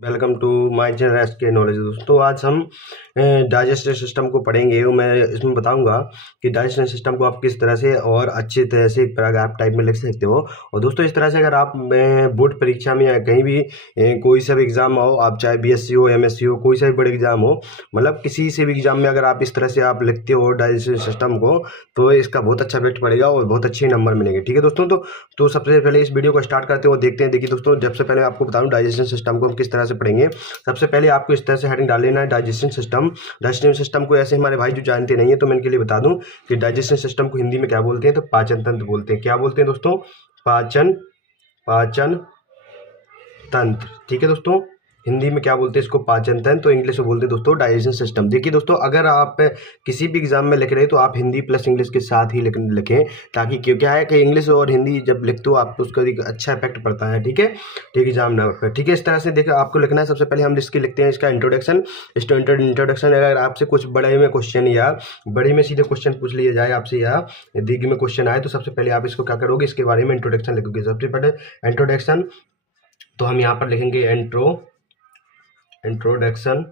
Welcome to my channel SK knowledge. दोस्तों आज हम डाइजेस्टिव सिस्टम को पढ़ेंगे और मैं इसमें बताऊंगा कि डाइजेस्टिव सिस्टम को आप किस तरह से और अच्छी तरह से पैराग्राफ टाइप में लिख सकते हो। और दोस्तों इस तरह से अगर आप बोर्ड परीक्षा में या कहीं भी कोई सा भी एग्जाम हो, आप चाहे बीएससी हो, एमएससी हो, कोई सा भी बड़ा एग्जाम हो, मतलब किसी से भी एग्जाम में अगर आप इस तरह से आप लिखते हो डाइजेस्टिव सिस्टम को, तो इसका बहुत अच्छा इफेक्ट पड़ेगा और बहुत अच्छे नंबर मिलेंगे। ठीक है दोस्तों, तो सबसे पहले इस वीडियो को स्टार्ट करते हैं और देखते हैं। देखिए दोस्तों, सबसे पहले आपको बताऊं डाइजेशन सिस्टम को हम किस तरह से पढ़ेंगे। सबसे पहले आपको इस तरह से हेडिंग डाल लेना है, डाइजेशन सिस्टम। डाइजेशन सिस्टम को ऐसे हमारे भाई जो जानते नहीं है तो मैं इनके लिए बता दूं कि डाइजेशन सिस्टम को हिंदी में क्या बोलते हैं, तो पाचन तंत्र बोलते हैं। क्या बोलते हैं दोस्तों? पाचन तंत्र। ठीक है दोस्तों, हिंदी में क्या बोलते हैं इसको? पाचन तंत्र। तो इंग्लिश में बोलते हैं दोस्तों डाइजेशन सिस्टम। देखिए दोस्तों, अगर आप किसी भी एग्जाम में लिख रहे हैं तो आप हिंदी प्लस इंग्लिश के साथ ही लिखें, ताकि क्या है कि इंग्लिश और हिंदी जब लिखते हो आपको उसका एक अच्छा इफेक्ट पड़ता है। ठीक है, ठीक एग्जाम ना पर। ठीक है, इस तरह से देखिए आपको लिखना है। सबसे पहले हम इसकी लिखते हैं इसका इंट्रोडक्शन। इंट्रोडक्शन अगर आपसे कुछ बड़े में क्वेश्चन या बड़े में सीधे क्वेश्चन पूछ लिया जाए आपसे, या दीर्घ में क्वेश्चन आए, तो सबसे पहले आप इसको क्या करोगे, इसके बारे में इंट्रोडक्शन लिखोगे। सबसे पहले इंट्रोडक्शन, तो हम यहाँ पर लिखेंगे इंट्रोडक्शन।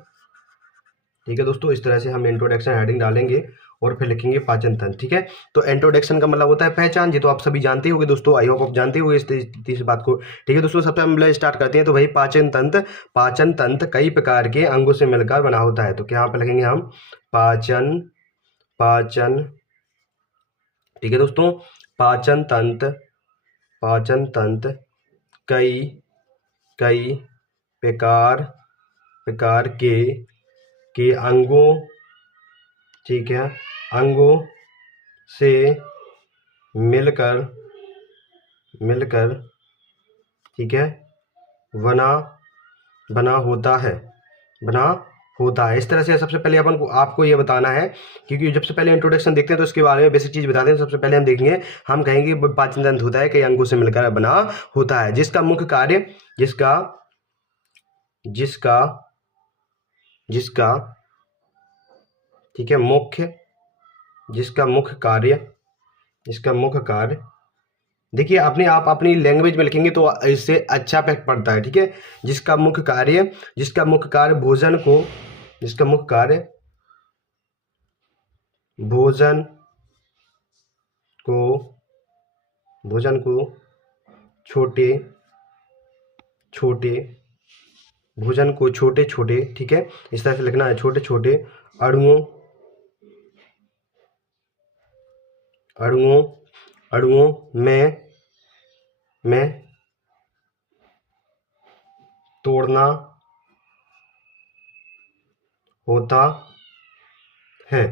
ठीक है दोस्तों, इस तरह से हम इंट्रोडक्शन हेडिंग डालेंगे और फिर लिखेंगे पाचन तंत्र। ठीक है, तो इंट्रोडक्शन का मतलब होता है पहचान। ये तो आप सभी जानते होंगे दोस्तों, आई होप आप जानते होंगे इस बात को। ठीक है दोस्तों, सबसे हम स्टार्ट करते हैं। तो भाई पाचन तंत्र कई प्रकार के अंगों से मिलकर बना होता है। तो क्या यहाँ पे लिखेंगे हम? पाचन। ठीक है दोस्तों, पाचन तंत्र कई प्रकार के अंगों, ठीक है, अंगों से मिलकर ठीक है बना होता है। इस तरह से सबसे पहले अपन को आपको ये बताना है, क्योंकि जब से पहले इंट्रोडक्शन देखते हैं तो इसके बारे में बेसिक चीज बताते हैं। सबसे पहले हम देखेंगे, हम कहेंगे पाचन तंत्र होता है कई अंगों से मिलकर बना होता है, जिसका मुख्य कार्य जिसका ठीक है जिसका मुख्य कार्य देखिए, अपने आप अपनी लैंग्वेज में लिखेंगे तो इससे अच्छा इफेक्ट पड़ता है। ठीक है, जिसका मुख्य कार्य भोजन को छोटे छोटे, ठीक है, इस तरह से लिखना है, छोटे छोटे अणुओं में तोड़ना होता है।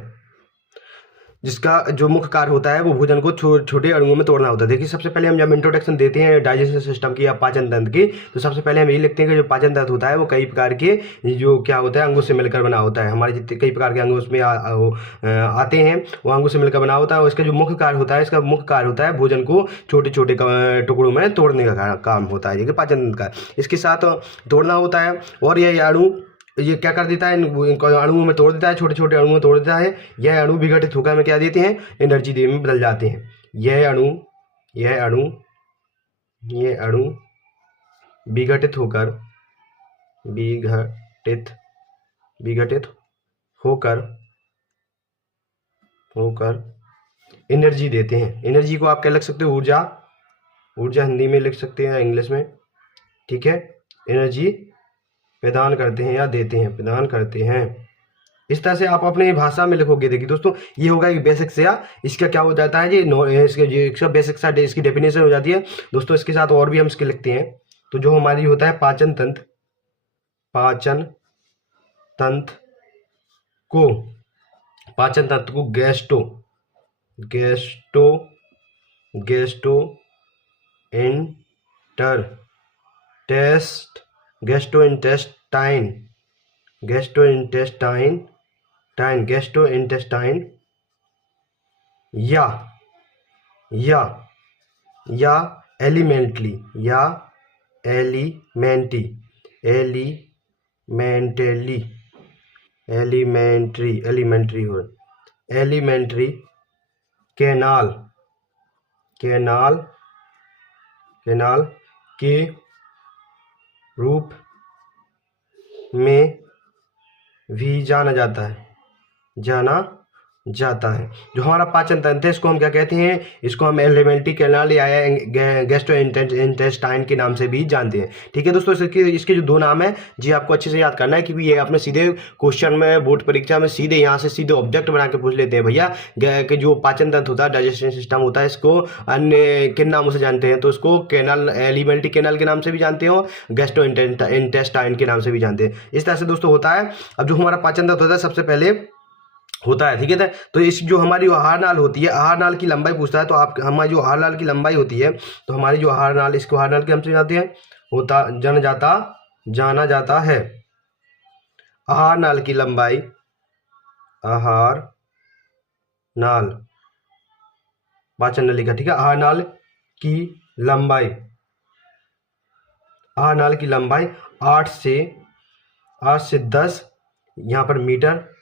जिसका जो मुख्य कार्य होता है वो भोजन को छोटे अणुओं में तोड़ना होता है। देखिए, सबसे पहले हम जब इंट्रोडक्शन देते हैं डाइजेशन सिस्टम की या पाचन तंत्र की, तो सबसे पहले हम यही लिखते हैं कि जो पाचन तंत्र होता है वो कई प्रकार के जो क्या होता है अंगों से मिलकर बना होता है। हमारे जितने कई प्रकार के अंग उसमें आते हैं, वो अंगों से मिलकर बना होता है। और इसका जो मुख्य कार्य होता है, भोजन को छोटे छोटे टुकड़ों में तोड़ने का काम होता है, ये पाचन तंत्र का। इसके साथ तोड़ना होता है, और यह अणु ये क्या कर देता है, इनको अणुओं में तोड़ देता है, छोटे छोटे अणुओं में तोड़ देता है। यह अणु विघटित होकर में क्या देते हैं, एनर्जी देने में बदल जाते हैं। यह अणु विघटित होकर एनर्जी देते हैं। एनर्जी को आप क्या लिख सकते हो? ऊर्जा हिंदी में लिख सकते हैं, इंग्लिश में। ठीक है, एनर्जी प्रदान करते हैं या देते हैं, प्रदान करते हैं। इस तरह से आप अपनी भाषा में लिखोगे। देखिए दोस्तों, ये होगा एक बेसिक से, या इसका क्या हो जाता है, ये इसका बेसिक सा इसकी डेफिनेशन हो जाती है दोस्तों। इसके साथ और भी हम इसके लिखते हैं, तो जो हमारी होता है पाचन तंत्र को गैस्ट्रोइंटेस्टाइन या एलिमेंट्री कैनाल के रूप में भी जाना जाता है। जो हमारा पाचन तंत्र है इसको हम क्या कहते हैं, इसको हम एलिमेंट्री कैनाल या गैस्ट्रोइंटेस्टाइन के नाम से भी जानते हैं। ठीक है दोस्तों, इसके जो दो नाम है जी आपको अच्छे से याद करना है, क्योंकि ये आपने सीधे क्वेश्चन में बोर्ड परीक्षा में सीधे यहाँ से सीधे ऑब्जेक्ट बना के पूछ लेते हैं भैया कि जो पाचन तंत्र होता है, डाइजेशन सिस्टम होता है, इसको अन्य किन नामों से जानते हैं, तो इसको कैनाल, एलिमेंट्री कैनाल के नाम से भी जानते हो, गैस्ट्रोइंटेस्टाइन के नाम से भी जानते हैं। इस तरह से दोस्तों होता है। अब जो हमारा पाचन तंत्र होता है सबसे पहले होता है, ठीक है। तो इस जो हमारी आहार नाल होती है, आहार नाल की लंबाई पूछता है, तो आप हमारी जो आहार नाल की लंबाई होती है, तो हमारी जो आहार नाल, इसको आहार नाल के हम से जाते हैं जाना जाता है। आहार नाल की लंबाई, आहार नाल, पाचन नलिका, ठीक है। आहार नाल की लंबाई 8 से 10 यहाँ पर मीटर,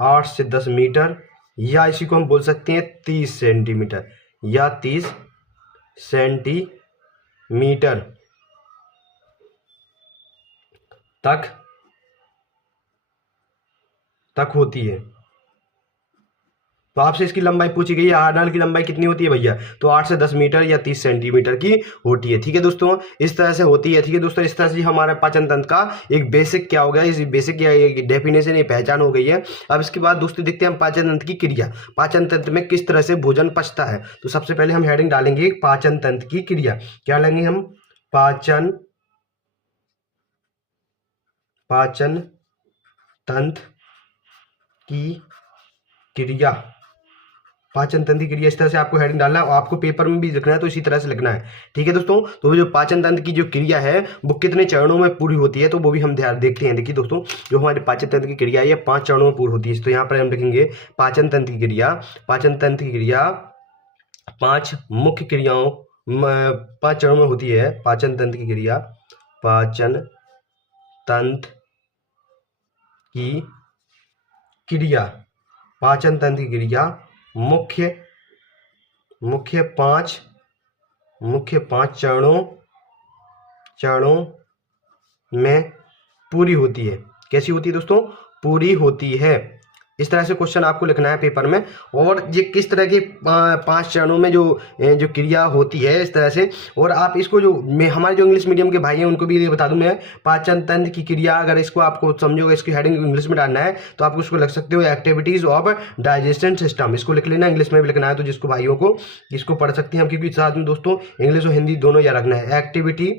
8 से 10 मीटर, या इसी को हम बोल सकते हैं 30 सेंटीमीटर या 30 सेंटीमीटर तक होती है। तो आपसे इसकी लंबाई पूछी गई है, आहार नाल की लंबाई कितनी होती है भैया, तो 8 से 10 मीटर या 30 सेंटीमीटर की होती है। ठीक है दोस्तों, इस तरह से होती है। ठीक है दोस्तों, इस तरह से हमारा पाचन तंत्र का एक बेसिक क्या हो गया, इस बेसिक या एक डेफिनेशन, ये पहचान हो गई है। अब इसके बाद दोस्तों देखते हैं हम पाचन तंत्र की क्रिया, पाचन तंत्र में किस तरह से भोजन पचता है। तो सबसे पहले हम हेडिंग डालेंगे पाचन तंत्र की क्रिया। क्या लेंगे हम, पाचन तंत्र की क्रिया, पाचन तंत्र की क्रिया। इस तरह से आपको हेडिंग डालना है, और आपको पेपर में भी लिखना है तो इसी तरह से लिखना है। ठीक है दोस्तों, तो जो पाचन तंत्र की जो क्रिया है वो कितने चरणों में पूरी होती है, तो वो भी हम ध्यान देखते हैं। देखिए दोस्तों, जो हमारे पाचन तंत्र की क्रिया है ये 5 चरणों में पूरी होती है। तो यहाँ पर हम लिखेंगे पाचन तंत्र की क्रिया। पाचन तंत्र की क्रिया 5 मुख्य क्रियाओं 5 चरणों में होती है। पाचन तंत्र की क्रिया, पाचन तंत्र की क्रिया, पाचन तंत्र की क्रिया मुख्य 5 चरणों में पूरी होती है। कैसी होती है दोस्तों, पूरी होती है। इस तरह से क्वेश्चन आपको लिखना है पेपर में। और ये किस तरह के 5 चरणों में जो क्रिया होती है इस तरह से। और आप इसको जो हमारे जो इंग्लिश मीडियम के भाई हैं उनको भी ये बता दूं मैं, पाचन तंत्र की क्रिया, अगर इसको आपको समझोगे, इसकी हेडिंग इंग्लिश में डालना है तो आप उसको लिख सकते हो एक्टिविटीज ऑफ डाइजेशन सिस्टम। इसको लिख लेना, इंग्लिश में भी लिखना है, तो जिसको भाइयों को इसको पढ़ सकते हैं हम, क्योंकि साथ में दोस्तों इंग्लिश और हिंदी दोनों याद रखना है। एक्टिविटी,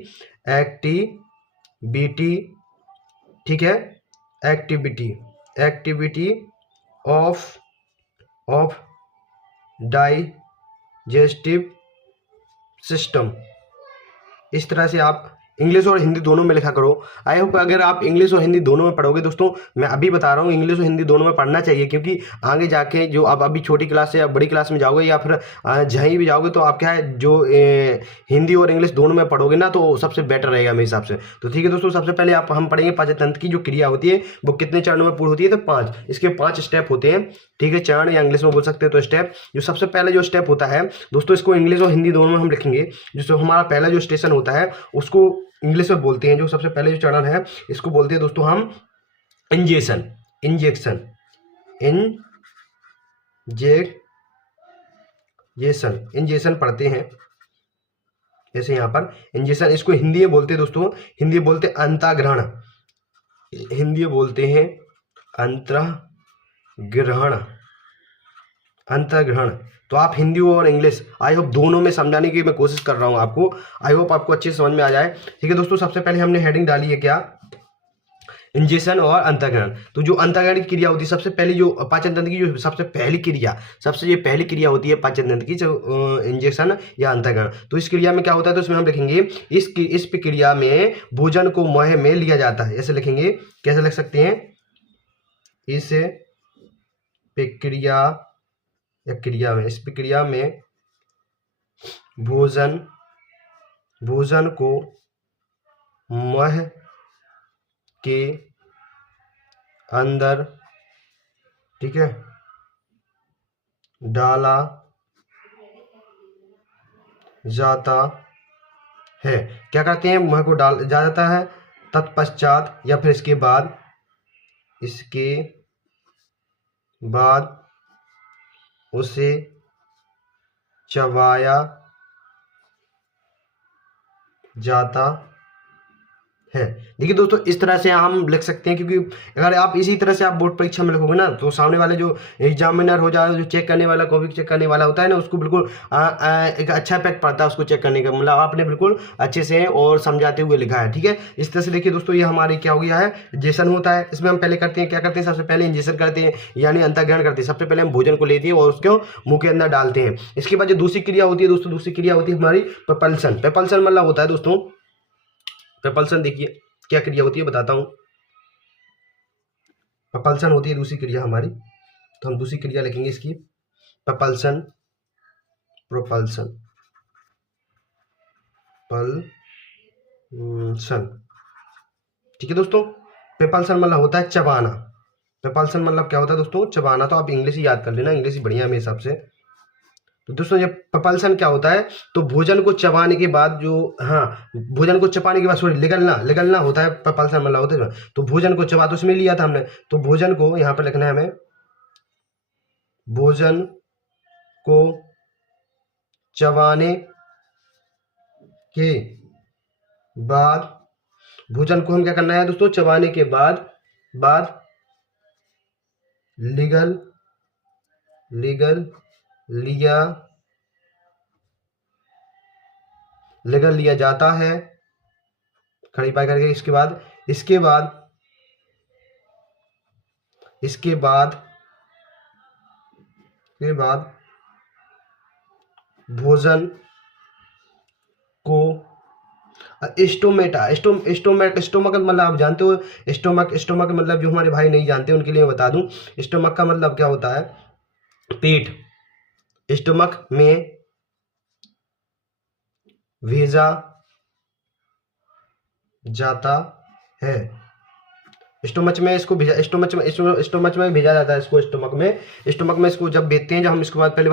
ठीक है, एक्टिविटी ऑफ डाइजेस्टिव सिस्टम। इस तरह से आप इंग्लिश और हिंदी दोनों में लिखा करो। आई होप अगर आप इंग्लिश और हिंदी दोनों में पढ़ोगे दोस्तों, मैं अभी बता रहा हूँ इंग्लिश और हिंदी दोनों में पढ़ना चाहिए, क्योंकि आगे जाके जो आप अभी छोटी क्लास से या बड़ी क्लास में जाओगे या फिर जहीं भी जाओगे, तो आप क्या है जो हिंदी और इंग्लिश दोनों में पढ़ोगे ना, तो सबसे बेटर रहेगा मेरे हिसाब से। तो ठीक है दोस्तों, सबसे पहले हम पढ़ेंगे पाचन तंत्र की जो क्रिया होती है वो कितने चरणों में पूरी होती है, तो 5। इसके 5 स्टेप होते हैं। ठीक है, चरण या इंग्लिश में बोल सकते हैं तो स्टेप। जो सबसे पहले जो स्टेप होता है दोस्तों, इसको इंग्लिश और हिंदी दोनों में हम लिखेंगे। जो हमारा पहला जो स्टेशन होता है उसको इंग्लिश में बोलते हैं, जो सबसे पहले जो चरण है इसको बोलते हैं दोस्तों हम इंजेक्शन पढ़ते हैं। जैसे यहाँ पर इंजेक्शन, इसको हिंदी में बोलते हैं दोस्तों, हिंदी में बोलते हैं अंतःग्रहण, अंतःग्रहण। तो आप हिंदी और इंग्लिश आई होप दोनों में समझाने की मैं कोशिश कर रहा हूँ आपको। आई होप आपको अच्छे से समझ में आ जाए। ठीक है दोस्तों, सबसे पहले हमने हेडिंग डाली है क्या, इंजेक्शन और अंतःग्रहण। तो जो अंतःग्रहण की क्रिया होती है, सबसे पहली जो पाचन तंत्र की जो सबसे पहली क्रिया होती है पाचन तंत्र की, जो इंजेक्शन या अंतःग्रहण। तो इस क्रिया में क्या होता है, तो इसमें हम लिखेंगे इस प्रक्रिया में भोजन को मुंह में लिया जाता है। ऐसे लिखेंगे, कैसे लिख सकते हैं, इस प्रक्रिया में भोजन को मुंह के अंदर, ठीक है, डाला जाता है। क्या करते हैं, मुंह को डाल जाता है, तत्पश्चात या फिर इसके बाद उसे चबाया जाता है। देखिए दोस्तों, इस तरह से हम लिख सकते हैं, क्योंकि अगर आप इसी तरह से आप बोर्ड परीक्षा में लिखोगे ना, तो सामने वाले जो एग्जामिनर हो जाए, जो चेक करने वाला, कॉपी चेक करने वाला होता है ना, उसको बिल्कुल एक अच्छा इफेक्ट पड़ता है उसको चेक करने का, मतलब आपने बिल्कुल अच्छे से और समझाते हुए लिखा है। ठीक है, इस तरह से देखिए दोस्तों, ये हमारी क्या हो गया है, इंजेक्शन होता है। इसमें हम पहले करते हैं, क्या करते हैं, सबसे पहले इंजेक्शन करते हैं, यानी अंतर्ग्रहण करते हैं। सबसे पहले हम भोजन को लेते हैं और उसको मुंह के अंदर डालते हैं। इसके बाद जो दूसरी क्रिया होती है दोस्तों, दूसरी क्रिया होती है हमारी प्रपल्सन। प्रपल्सन मतलब होता है दोस्तों, प्रपल्सन देखिए क्या क्रिया होती है बताता हूं। प्रपल्सन होती है दूसरी क्रिया हमारी, तो हम दूसरी क्रिया लिखेंगे इसकी, प्रपल्सन, प्रोपल्सन, पल्सन। ठीक है दोस्तों, प्रपल्सन मतलब होता है चबाना। प्रपल्सन मतलब क्या होता है दोस्तों, चबाना। तो आप इंग्लिश ही याद कर लेना, इंग्लिश ही बढ़िया है मेरे हिसाब से। तो दोस्तों जब प्रपल्सन क्या होता है, तो भोजन को चबाने के बाद जो, हाँ, भोजन को चबाने के बाद सॉरी निगलना होता है प्रपल्सन मतलब होता है। तो भोजन को चबा, तो उसमें लिया था हमने, तो भोजन को यहाँ पर लिखना है हमें, भोजन को चबाने के बाद, भोजन को हम क्या करना है दोस्तों, चबाने के बाद लिगल लिया जाता है, खड़ी पाई करके। इसके बाद भोजन को स्टोमक मतलब आप जानते हो, स्टोमक मतलब जो हमारे भाई नहीं जानते उनके लिए मैं बता दूं, स्टोमक का मतलब क्या होता है, पेट। स्टोमक में भेजा जाता है, स्टोमच में इसको भेजा, स्टोमच में भेजा जाता है इसको, स्टोमक में इसको जब भेजते हैं, जब हम इसके बाद पहली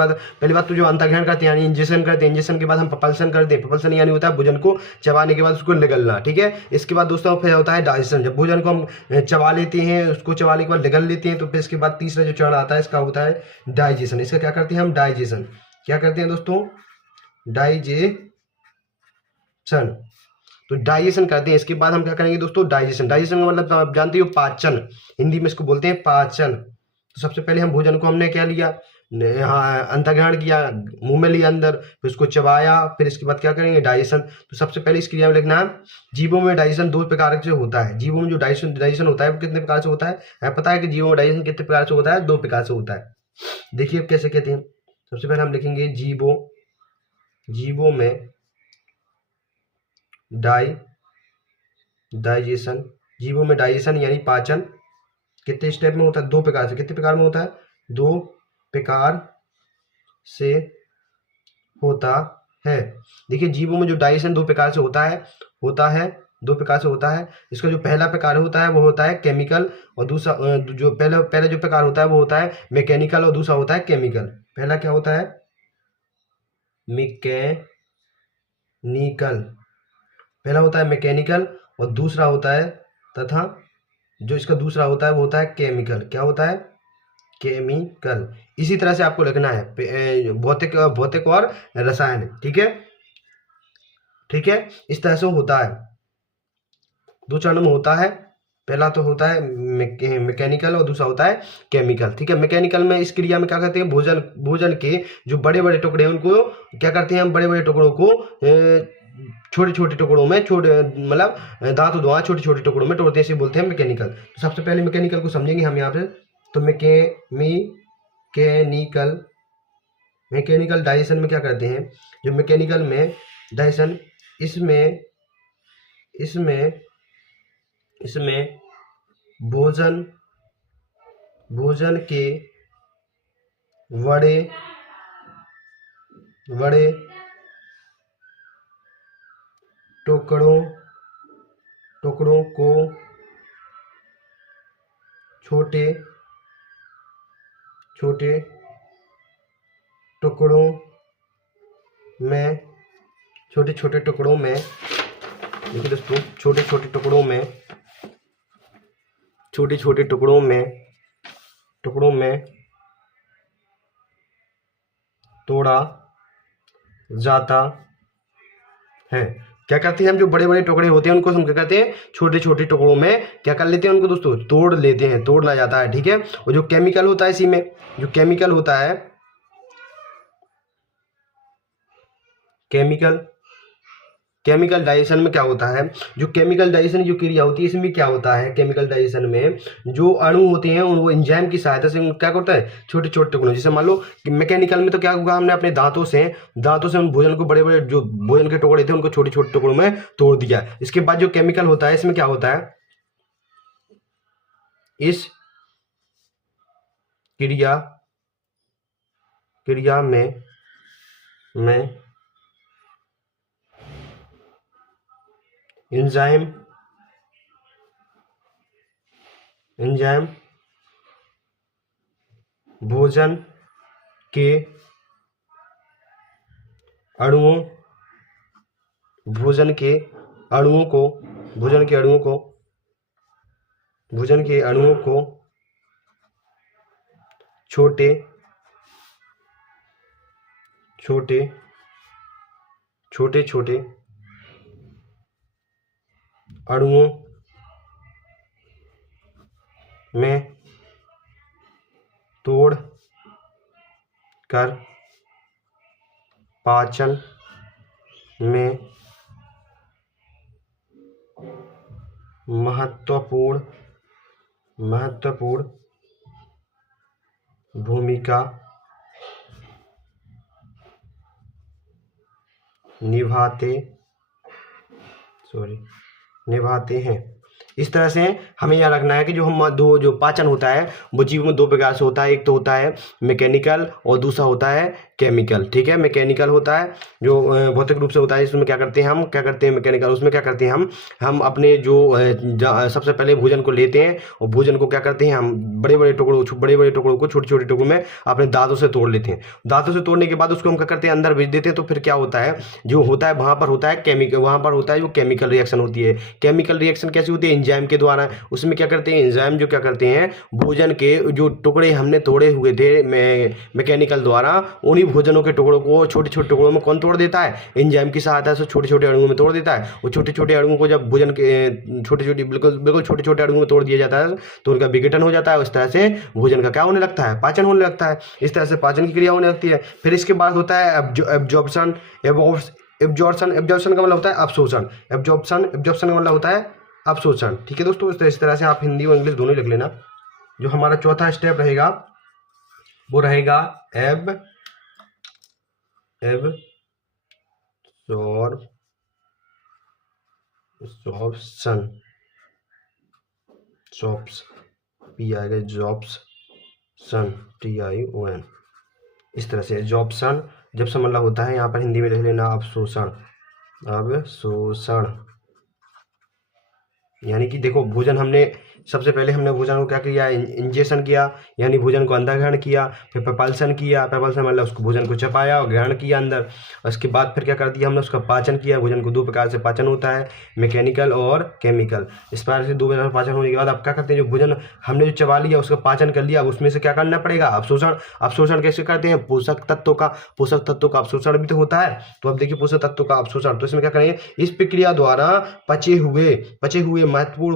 बात तो जो अंतर्ग्रहण करते हैं यानी इंजेक्शन करते हैं, इंजेक्शन के बाद हम प्रपल्सन करते हैं। प्रपल्सन यानी होता है भोजन को चबाने के बाद उसको निगलना। ठीक है, इसके बाद दोस्तों फिर होता है डाइजेशन। जब भोजन को हम चबा लेते हैं, उसको चबाने के बाद निगल लेते हैं, तो फिर इसके बाद तीसरा जो चरण आता है इसका होता है डाइजेशन। इसका क्या करते हैं हम, डाइजेशन। क्या करते हैं दोस्तों, डाइजेशन। तो डाइजेशन करते हैं, इसके बाद हम क्या करेंगे दोस्तों, डाइजेशन का मतलब आप जानते हो पाचन, हिंदी में इसको बोलते हैं पाचन। तो सबसे पहले हम भोजन को हमने क्या लिया, हाँ, अंतर्ग्रहण किया, मुंह में लिया अंदर, फिर उसको चबाया, फिर इसके बाद क्या करेंगे, डाइजेशन। तो सबसे पहले इस क्रिया में लिखना है, जीवों में डाइजेशन 2 प्रकार से होता है। जीवों में जो डाइजेशन होता है वो कितने प्रकार से होता है पता है कि जीवों में डाइजेशन कितने प्रकार से होता है, 2 प्रकार से होता है। देखिए अब कैसे कहते हैं, सबसे पहले हम लिखेंगे जीवों में डाइजेशन, जीवों में डाइजेशन यानी पाचन कितने स्टेप में होता है, 2 प्रकार से। कितने प्रकार में होता है, 2 प्रकार से होता है। देखिए जीवों में जो डाइजेशन 2 प्रकार से होता है 2 प्रकार से होता है। इसका जो पहला प्रकार होता है वो होता है केमिकल, और दूसरा जो पहला जो प्रकार होता है वो होता है मैकेनिकल, और दूसरा होता है केमिकल। पहला क्या होता है, मैकेनिकल, पहला होता है मैकेनिकल, और दूसरा होता है, तथा जो इसका दूसरा होता है वो होता है केमिकल। क्या होता है, केमिकल। इसी तरह से आपको लिखना है भौतिक और रसायन। ठीक है, इस तरह से होता है, 2 चरण में होता है। पहला तो होता है मैकेनिकल और दूसरा होता है केमिकल। ठीक है, मैकेनिकल में इस क्रिया में क्या करते हैं, भोजन के जो बड़े बड़े टुकड़े हैं उनको क्या करते हैं हम, बड़े बड़े टुकड़ों को छोटे छोटे टुकड़ों में, मतलब दांत दुआ छोटे छोटे टुकड़ों में तोड़ते हैं, इसे बोलते हैं मैकेनिकल। तो सबसे पहले मैकेनिकल को समझेंगे हम यहाँ पे। तो मैकेनिकल डाइजेशन में क्या करते हैं, जो मैकेनिकल में डाइजेशन, इसमें भोजन के बड़े टुकड़ों को छोटे टुकड़ों में देखिए दोस्तों, छोटे छोटे टुकड़ों में छोटे छोटे टुकड़ों में तोड़ा जाता है। क्या करते हैं हम, जो बड़े बड़े टुकड़े होते हैं उनको हम क्या करते हैं, छोटे छोटे टुकड़ों में क्या कर लेते हैं, उनको दोस्तों तोड़ लेते हैं, तोड़ना जाता है। ठीक है, और जो केमिकल होता है इसी में, जो केमिकल होता है, केमिकल डाइजेशन में क्या होता है, जो केमिकल डाइजेशन जो क्रिया होती है इसमें क्या होता है, केमिकल डाइजेशन में जो अणु होते हैं वो एंजाइम की सहायता से क्या करता है, छोटे छोटे टुकड़ों, जैसे मान लो कि मैकेनिकल में तो क्या होगा, हमने अपने दांतों से उन भोजन को, बड़े बड़े जो भोजन के टुकड़े थे उनको छोटे छोटे टुकड़ों में तोड़ दिया। इसके बाद जो केमिकल होता है इसमें क्या होता है, इस क्रिया में एंजाइम भोजन के अणुओं को छोटे अणुओं में तोड़ कर पाचन में महत्वपूर्ण भूमिका निभाते हैं। इस तरह से हमें यह रखना है कि जो पाचन होता है वो जीव में दो प्रकार से होता है, एक तो होता है मैकेनिकल और दूसरा होता है केमिकल। ठीक है, मैकेनिकल होता है जो भौतिक रूप से होता है, इसमें क्या करते हैं मैकेनिकल, उसमें क्या करते हैं हम अपने जो सबसे पहले भोजन को लेते हैं और भोजन को क्या करते हैं, हम बड़े बड़े टुकड़ों को छोटे छोटे टुकड़ों में अपने दांतों से तोड़ लेते हैं। दांतों से तोड़ने के बाद उसको हम क्या करते हैं, अंदर भेज देते हैं। तो फिर क्या होता है, जो होता है वहाँ पर होता है जो केमिकल रिएक्शन होती है। केमिकल रिएक्शन कैसी होती है, एंजाइम के द्वारा। उसमें क्या करते हैं, एंजाइम जो क्या करते हैं, भोजन के जो टुकड़े हमने तोड़े हुए थे मैकेनिकल द्वारा, उन्हीं भोजनों के टुकड़ों को छोटे छोटे टुकड़ों में कौन तोड़ देता है, एंजाइम की सहायता से छोटे छोटे अणुओं में तोड़ देता है। और छोटे छोटे अणुओं को जब भोजन के बिल्कुल छोटे छोटे अणुओं में तोड़ दिया जाता है तो उनका विघटन हो जाता है। उस तरह से भोजन का क्या होने लगता है, पाचन होने लगता है। इस तरह से पाचन की क्रिया होने लगती है। फिर इसके बाद होता है एब्जॉर्प्शन का मतलब होता है अवशोषण। एब्जॉर्प्शन का मतलब होता है अवशोषण। ठीक है दोस्तों, इस तरह से आप हिंदी और इंग्लिश दोनों ही लिख लेना। जो हमारा चौथा स्टेप रहेगा वो रहेगा एब्जॉर्प्शन, TION। इस तरह से एब्जॉर्प्शन मतलब होता है, यहाँ पर हिंदी में लिख लेना अवशोषण। यानी कि देखो, भोजन हमने सबसे पहले भोजन को क्या किया, इंजेक्शन किया, यानी भोजन को अंदर ग्रहण किया। फिर प्रपल्सन किया, प्रपल्सन मतलब उसको भोजन को चपाया और ग्रहण किया अंदर। उसके बाद फिर क्या कर दिया हमने, उसका पाचन किया। भोजन को दो प्रकार से पाचन होता है, मैकेनिकल और केमिकल। इस प्रकार से दो प्रकार से पाचन होने के बाद आप क्या करते हैं, जो भोजन हमने जो चबा लिया उसका पाचन कर लिया, अब उसमें से क्या करना पड़ेगा, अवशोषण कैसे करते हैं, पोषक तत्वों का अवशोषण भी तो होता है। तो अब देखिए पोषक तत्वों का अवशोषण, तो इसमें क्या करेंगे, इस प्रक्रिया द्वारा पचे हुए महत्वपूर्ण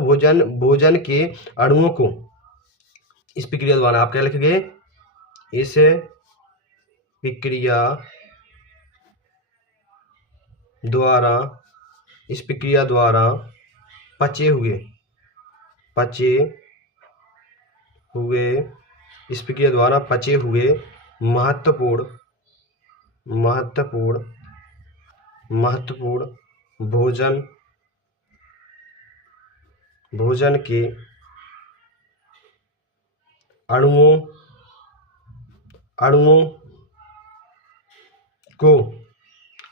भोजन के अणुओं को, इस प्रक्रिया द्वारा आप क्या लिखेंगे, इस प्रक्रिया द्वारा पचे हुए महत्वपूर्ण भोजन के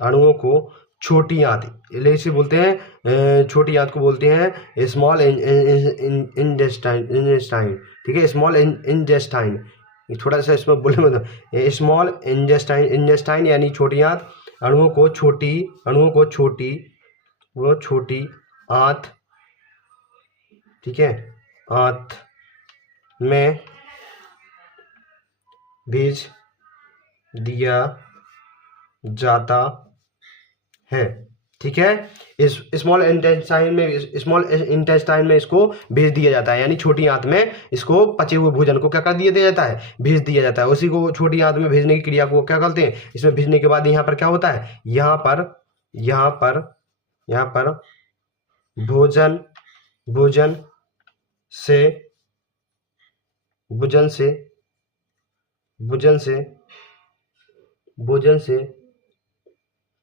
अणुओं को छोटी आंत, इसे बोलते हैं, छोटी आंत को बोलते हैं स्मॉल इंटेस्टाइन। ठीक है, स्मॉल इंटेस्टाइन, थोड़ा सा इसमें बोले मतलब स्मॉल इंटेस्टाइन यानी छोटी आंत। अणुओं को छोटी आंत, ठीक है, आंत में भेज दिया जाता है, ठीक है। इस स्मॉल इंटेस्टाइन में इसको भेज दिया जाता है, यानी छोटी आंत में इसको पचे हुए भोजन को क्या कर दिया जाता है, भेज दिया जाता है। उसी को छोटी आंत में भेजने की क्रिया को क्या करते हैं, इसमें भेजने के बाद यहाँ पर क्या होता है, यहाँ पर भोजन से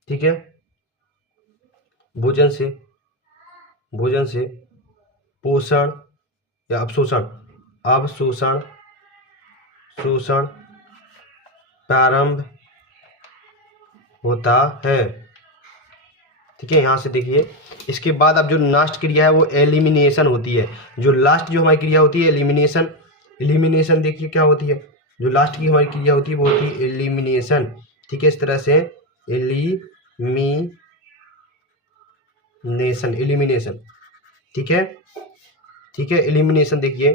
ठीक है, भोजन से पोषण या अवशोषण प्रारंभ होता है, ठीक है। यहाँ से देखिए, इसके बाद अब जो लास्ट क्रिया है वो एलिमिनेशन होती है। जो लास्ट जो हमारी क्रिया होती है एलिमिनेशन देखिए क्या होती है, जो लास्ट की हमारी क्रिया होती है वो होती है एलिमिनेशन, ठीक है। इस तरह से एलिमिनेशन, ठीक है, एलिमिनेशन देखिए,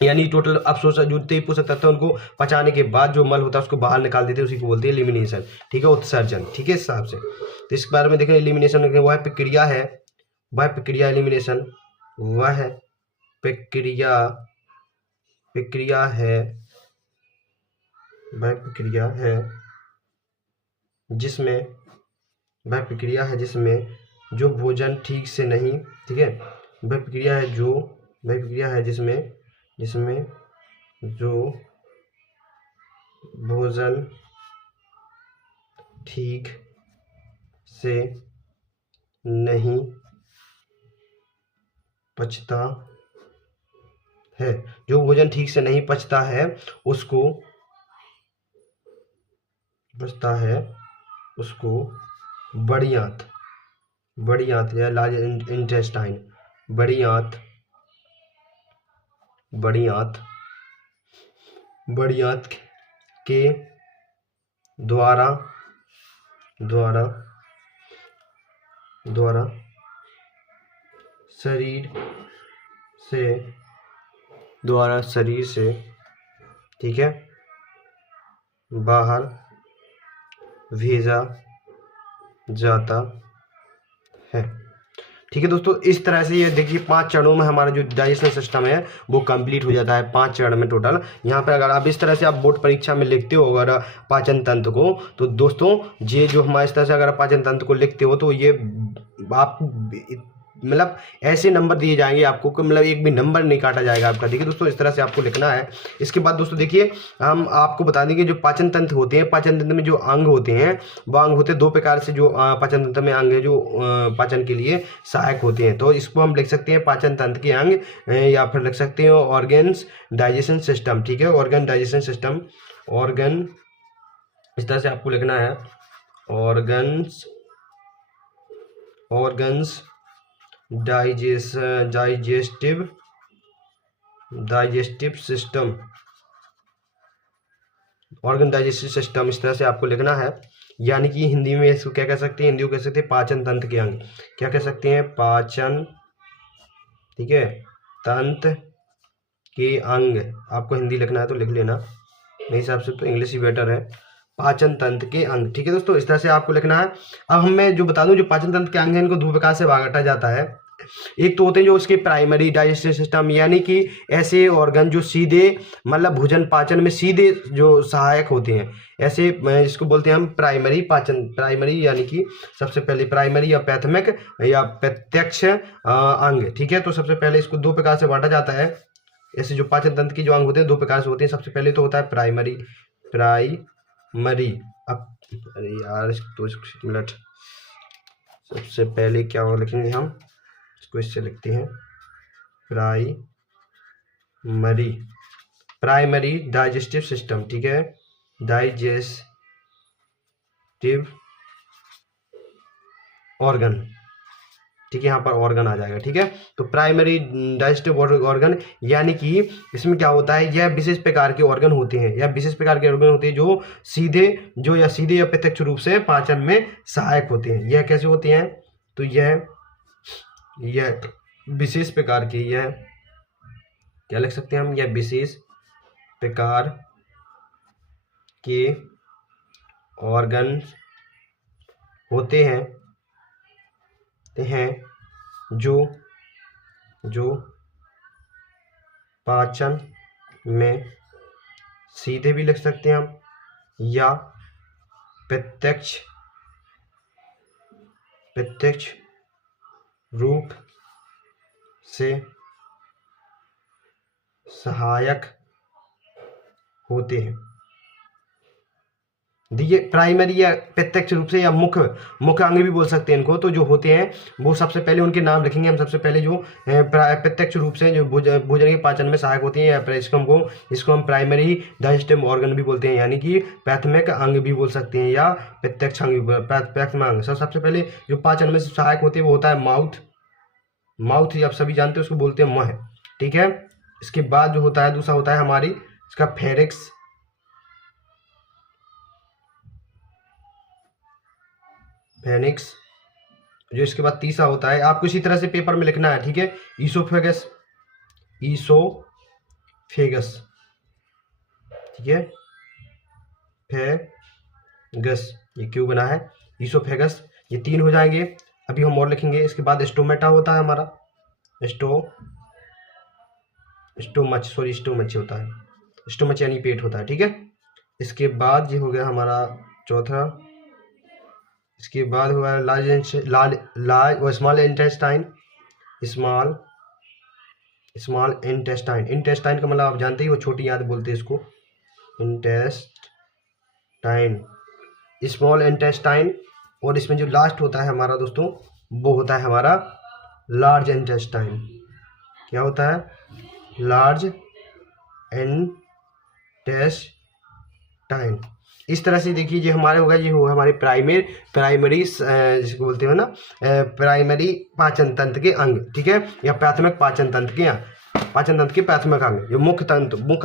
यानी टोटल अवशोषण जो तेज पोषक तत्व उनको पचाने के बाद जो मल होता है उसको बाहर निकाल देते हैं, उसी को बोलते हैं एलिमिनेशन, ठीक है, उत्सर्जन, ठीक है। इस हिसाब से तो इस बारे में देखें, एलिमिनेशन वह प्रक्रिया है, एलिमिनेशन वह प्रक्रिया है जिसमें जो भोजन ठीक से नहीं, ठीक है, वह प्रक्रिया है जिसमें जो भोजन ठीक से नहीं पचता है, उसको बड़ी आंत या लार्ज इंटेस्टाइन, बड़ी आंत के द्वारा शरीर से, ठीक है, बाहर भेजा जाता है, ठीक है दोस्तों। इस तरह से ये देखिए 5 चरणों में हमारा जो डाइजेशन सिस्टम है वो कंप्लीट हो जाता है, 5 चरण में टोटल। यहाँ पर अगर आप इस तरह से आप बोर्ड परीक्षा में लिखते हो अगर पाचन तंत्र को, तो दोस्तों ये जो हमारे इस तरह से अगर पाचन तंत्र को लिखते हो तो ये आप मतलब ऐसे नंबर दिए जाएंगे आपको कि मतलब एक भी नंबर नहीं काटा जाएगा आपका, ठीक है दोस्तों। इस तरह से आपको लिखना है। इसके बाद दोस्तों देखिए, हम आपको बता देंगे जो पाचन तंत्र होते हैं, पाचन तंत्र में जो अंग होते हैं वो अंग होते हैं 2 प्रकार से, जो पाचन तंत्र में अंग है जो पाचन के लिए सहायक होते हैं। तो इसको हम लिख सकते हैं पाचन तंत्र के अंग, या फिर लिख सकते हैं ऑर्गन्स डाइजेशन सिस्टम, ठीक है, ऑर्गन डाइजेशन सिस्टम, ऑर्गन, इस तरह से आपको लिखना है, organs digestive system, organ digestive system, इस तरह से आपको लिखना है। यानी कि हिंदी में इसको क्या कह सकते हैं, हिंदी को कह सकते हैं पाचन तंत्र के अंग, क्या कह सकते हैं, पाचन, ठीक है, तंत्र के अंग। आपको हिंदी लिखना है तो लिख लेना, मेरे हिसाब से तो इंग्लिश ही बेटर है, पाचन तंत्र के अंग, ठीक है दोस्तों। इस तरह से आपको लिखना है। अब मैं जो बता दूं, जो पाचन तंत्र के अंग हैं इनको 2 प्रकार से बांटा जाता है। एक तो होते हैं जो उसके प्राइमरी डाइजेस्टिव सिस्टम, यानी कि ऐसे ऑर्गन जो सीधे मतलब भोजन पाचन में सीधे जो सहायक होते हैं, ऐसे इसको बोलते हैं हम प्राइमरी, यानी कि सबसे पहले प्राइमरी या प्राथमिक या प्रत्यक्ष अंग, ठीक है। तो सबसे पहले इसको 2 प्रकार से बांटा जाता है। ऐसे जो पाचन तंत्र के जो अंग होते हैं 2 प्रकार से होते हैं। सबसे पहले तो होता है प्राइमरी, अब अरे यार तो एक मिनट, सबसे पहले क्या लिखेंगे हम, इसको इससे लिखते हैं प्राइमरी डाइजेस्टिव सिस्टम, ठीक है, डाइजेस्टिव ऑर्गन, ठीक है, यहाँ पर ऑर्गन आ जाएगा। ठीक है, तो प्राइमरी डाइजेस्टिव ऑर्गन यानी कि इसमें क्या होता है, यह विशेष प्रकार के ऑर्गन होते हैं, या विशेष प्रकार के ऑर्गन होते हैं जो सीधे या प्रत्यक्ष रूप से पाचन में सहायक होते हैं। यह कैसे होते हैं, तो यह विशेष प्रकार के, यह क्या लिख सकते हैं हम, यह विशेष प्रकार के ऑर्गन होते हैं जो पाचन में सीधे भी लिख सकते हैं हम या प्रत्यक्ष रूप से सहायक होते हैं। देखिए, प्राइमरी या प्रत्यक्ष रूप से या मुख्य अंग भी बोल सकते हैं इनको, तो जो होते हैं वो सबसे पहले उनके नाम लिखेंगे हम। सबसे पहले जो प्रत्यक्ष रूप से जो भोजन के पाचन में सहायक होते हैं, या इसको हम प्राइमरी डाइजेस्टिव ऑर्गन भी बोलते हैं, यानी कि प्राथमिक अंग भी बोल सकते हैं या प्रत्यक्ष अंग भी, प्राथमिक अंग। सबसे पहले जो पाचन में सहायक होते हैं वो होता है माउथ, आप सभी जानते हैं, उसको बोलते हैं मुंह। ठीक है, इसके बाद जो होता है दूसरा होता है हमारी इसका फेरिक्स, जो इसके बाद तीसरा होता है, आपको इसी तरह से पेपर में लिखना है। ठीक है, ईसोफेगस, ठीक है, फेगस, ये क्यों बना है, ईसोफेगस, ये 3 हो जाएंगे। अभी हम और लिखेंगे। इसके बाद स्टोमेटा होता है हमारा, स्टोमच होता है, स्टोमच यानी पेट होता है। ठीक है, इसके बाद ये हो गया हमारा चौथा। इसके बाद हुआ स्मॉल इंटेस्टाइन। स्मॉल इंटेस्टाइन का मतलब आप जानते ही, वो छोटी आंत बोलते हैं इसको, इंटेस्टाइन, स्मॉल इंटेस्टाइन। और इसमें जो लास्ट होता है हमारा दोस्तों, वो होता है हमारा लार्ज इंटेस्टाइन। क्या होता है, लार्ज इंटेस्टाइन। इस तरह से देखिए, ये हमारे होगा, ये होगा हमारे प्राइमरी जिसको बोलते हैं ना, प्राइमरी पाचन तंत्र के अंग। ठीक है, या प्राथमिक पाचन तंत्र के प्राथमिक अंग, जो मुख्य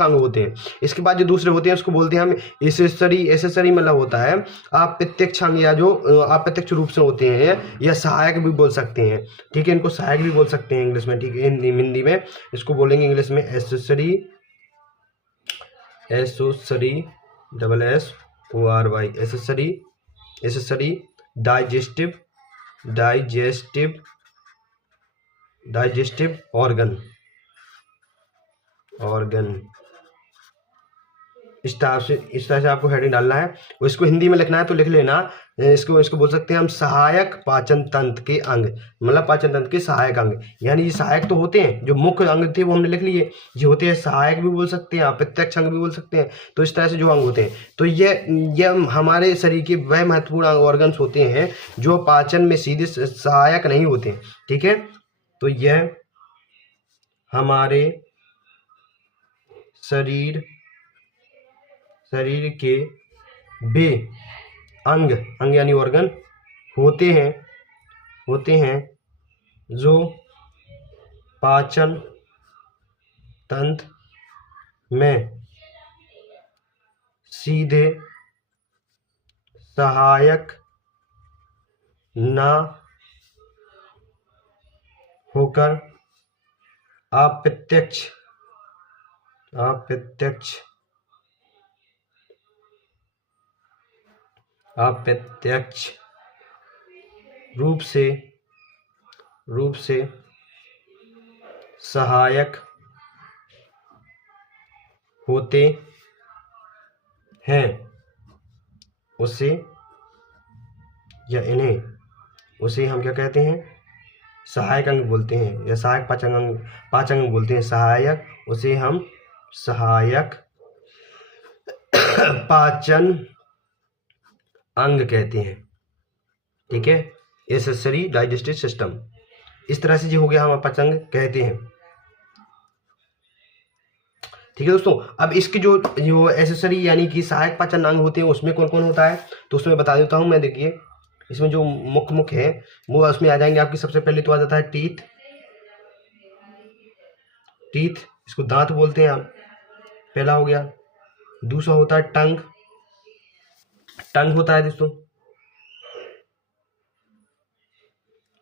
अंग होते हैं। इसके बाद जो दूसरे होते हैं उसको बोलते हैं हम एसेसरी, मतलब होता है आप प्रत्यक्ष अंग, या जो अप्रत्यक्ष रूप से होते हैं, या सहायक भी बोल सकते हैं। ठीक है, इनको सहायक भी बोल सकते हैं इंग्लिश में। ठीक है, हिंदी में इसको बोलेंगे इंग्लिश में एसेसरी, एसेसरी डाइजेस्टिव ऑर्गन। इस तरह से आपको हेडिंग डालना है। और इसको हिंदी में लिखना है तो लिख लेना, इसको बोल सकते हैं हम सहायक पाचन तंत्र के अंग, मतलब पाचन तंत्र के सहायक अंग। यानी ये सहायक तो होते हैं, जो मुख्य अंग थे वो हमने लिख लिए, ये होते हैं सहायक भी बोल सकते हैं, अप्रत्यक्ष अंग भी बोल सकते हैं। तो इस तरह से जो अंग होते हैं, तो ये हमारे शरीर के वह महत्वपूर्ण ऑर्गन्स होते हैं जो पाचन में सीधे सहायक नहीं होते हैं। ठीक है, तो यह हमारे शरीर के वे अंग यानी ऑर्गन होते हैं जो पाचन तंत्र में सीधे सहायक ना होकर अप्रत्यक्ष रूप से सहायक होते हैं, उसे या उसे हम क्या कहते हैं, सहायक अंग बोलते हैं, या सहायक पाचन अंग बोलते हैं। सहायक, उसे हम सहायक पाचन अंग कहते हैं। ठीक है, एसेसरी डाइजेस्टिव सिस्टम। इस तरह से जो हो गया हम पाचन अंग कहते हैं। ठीक है दोस्तों, अब इसके जो एसेसरी यानी कि सहायक पाचन अंग होते हैं उसमें कौन कौन होता है, तो उसमें बता देता हूं मैं। देखिए, इसमें जो मुख है वो उसमें आ जाएंगे आपकी। सबसे पहले तो आ जाता है टीथ, इसको दांत बोलते हैं आप, पहला हो गया। दूसरा होता है टंग, होता है दोस्तों,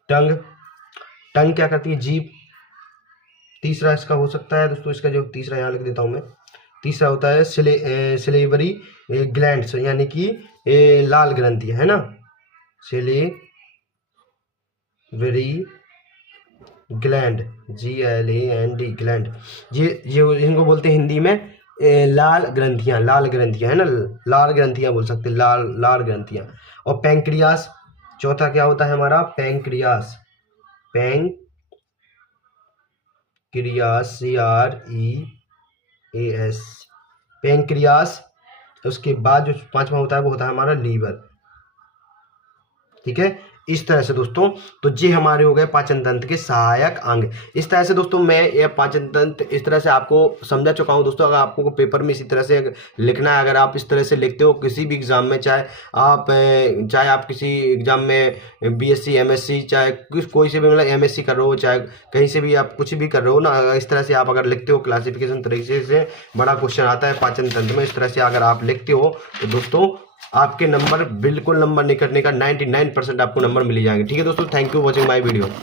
टंग क्या करती है, जीभ। तीसरा इसका हो सकता है दोस्तों, इसका जो तीसरा यहाँ लिख देता हूँ मैं, तीसरा होता है सिलेवरी ग्लैंड्स, यानी कि लाल ग्रंथि है ना, सिलेवरी ग्लैंड, GLAND ग्लैंड, ये इनको बोलते हैं हिंदी में लाल ग्रंथियाँ है ना, लाल ग्रंथियाँ बोल सकते हैं, लाल ग्रंथियाँ। और पैंक्रियास, चौथा क्या होता है हमारा, पैंक्रियास, CREAS, पैंक्रियास। उसके बाद जो पांचवा होता है वो होता है हमारा लीवर। ठीक है, इस तरह से दोस्तों, तो ये हमारे हो गए पाचन तंत्र के सहायक अंग। इस तरह से दोस्तों मैं ये पाचन तंत्र इस तरह से आपको समझा चुका हूँ दोस्तों। अगर आपको पेपर में इसी तरह से लिखना है, अगर आप इस तरह से लिखते हो किसी भी एग्जाम में, चाहे आप किसी एग्जाम में BSc MSc, चाहे कोई से भी मतलब MSc कर रहे हो, चाहे कहीं से भी आप कुछ भी कर रहे हो ना, इस तरह से आप अगर लिखते हो क्लासिफिकेशन तरीके से बड़ा क्वेश्चन आता है पाचन तंत्र में, इस तरह से अगर आप लिखते हो तो दोस्तों आपके नंबर बिल्कुल नंबर निकलने का 99% आपको नंबर मिल जाएंगे। ठीक है दोस्तों, thank you watching my video.